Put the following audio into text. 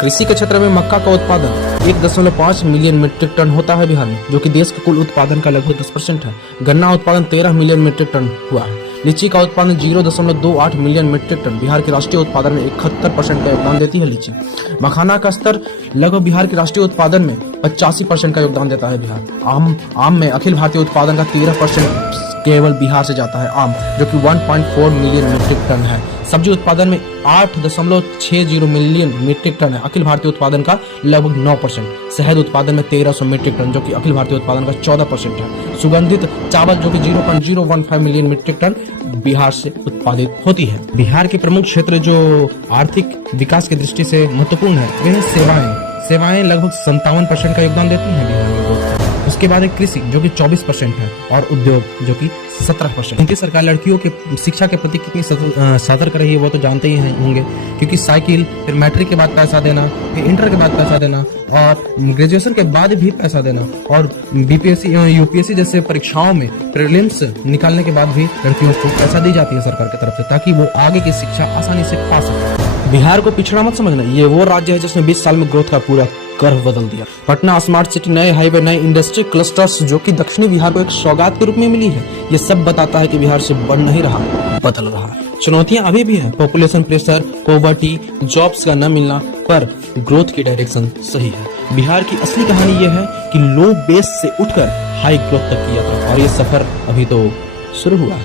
कृषि के क्षेत्र में मक्का का उत्पादन 1.5 मिलियन मीट्रिक टन होता है बिहार में, जो कि देश के कुल उत्पादन का लगभग 10% है। गन्ना उत्पादन 13 मिलियन मीट्रिक टन हुआ है। लीची का उत्पादन 0.28 मिलियन मीट्रिक टन बिहार के राष्ट्रीय उत्पादन में 71% का योगदान देती है लीची। मखाना का स्तर लगभग बिहार के राष्ट्रीय उत्पादन में 85% का योगदान देता है बिहार। आम में अखिल भारतीय उत्पादन का 13% केवल बिहार से जाता है आम, जो कि 1.4 मिलियन मीट्रिक टन है। सब्जी उत्पादन में 8.60 मिलियन मीट्रिक टन है, अखिल भारतीय उत्पादन का लगभग 9%। शहद उत्पादन में 1300 मीट्रिक टन, जो कि अखिल भारतीय उत्पादन का 14% है। सुगंधित चावल जो कि 0.015 मिलियन मीट्रिक टन बिहार से उत्पादित होती है। बिहार के प्रमुख क्षेत्र जो आर्थिक विकास की दृष्टि से महत्वपूर्ण है वे है सेवाएं लगभग 57% का योगदान देती हैं बिहार में ग्रोथ का। उसके बाद एक कृषि जो कि 24% है और उद्योग जो कि 17%। उनकी सरकार लड़कियों के शिक्षा के प्रति कितनी सतर्क रही है वो तो जानते ही होंगे, क्योंकि साइकिल, फिर मैट्रिक के बाद पैसा देना, फिर इंटर के बाद पैसा देना और ग्रेजुएशन के बाद भी पैसा देना और बीपीएससी यूपीएससी जैसे परीक्षाओं में प्रीलिम्स निकालने के बाद भी लड़कियों को पैसा दी जाती है सरकार की तरफ से, ताकि वो आगे की शिक्षा आसानी से पा सके। बिहार को पिछड़ा मत समझना, ये वो राज्य है जिसने 20 साल में ग्रोथ का पूरा कर्व बदल दिया। पटना स्मार्ट सिटी, नए हाईवे, नए इंडस्ट्री क्लस्टर्स जो कि दक्षिणी बिहार को एक सौगात के रूप में मिली है, ये सब बताता है कि बिहार से बढ़ नहीं रहा, बदल रहा है। चुनौतियां अभी भी है, पॉपुलेशन प्रेशर, पॉवर्टी, जॉब्स का न मिलना, पर ग्रोथ की डायरेक्शन सही है। बिहार की असली कहानी यह है कि लो बेस से उठकर हाई ग्रोथ तक की यात्रा, और ये सफर अभी तो शुरू हुआ है।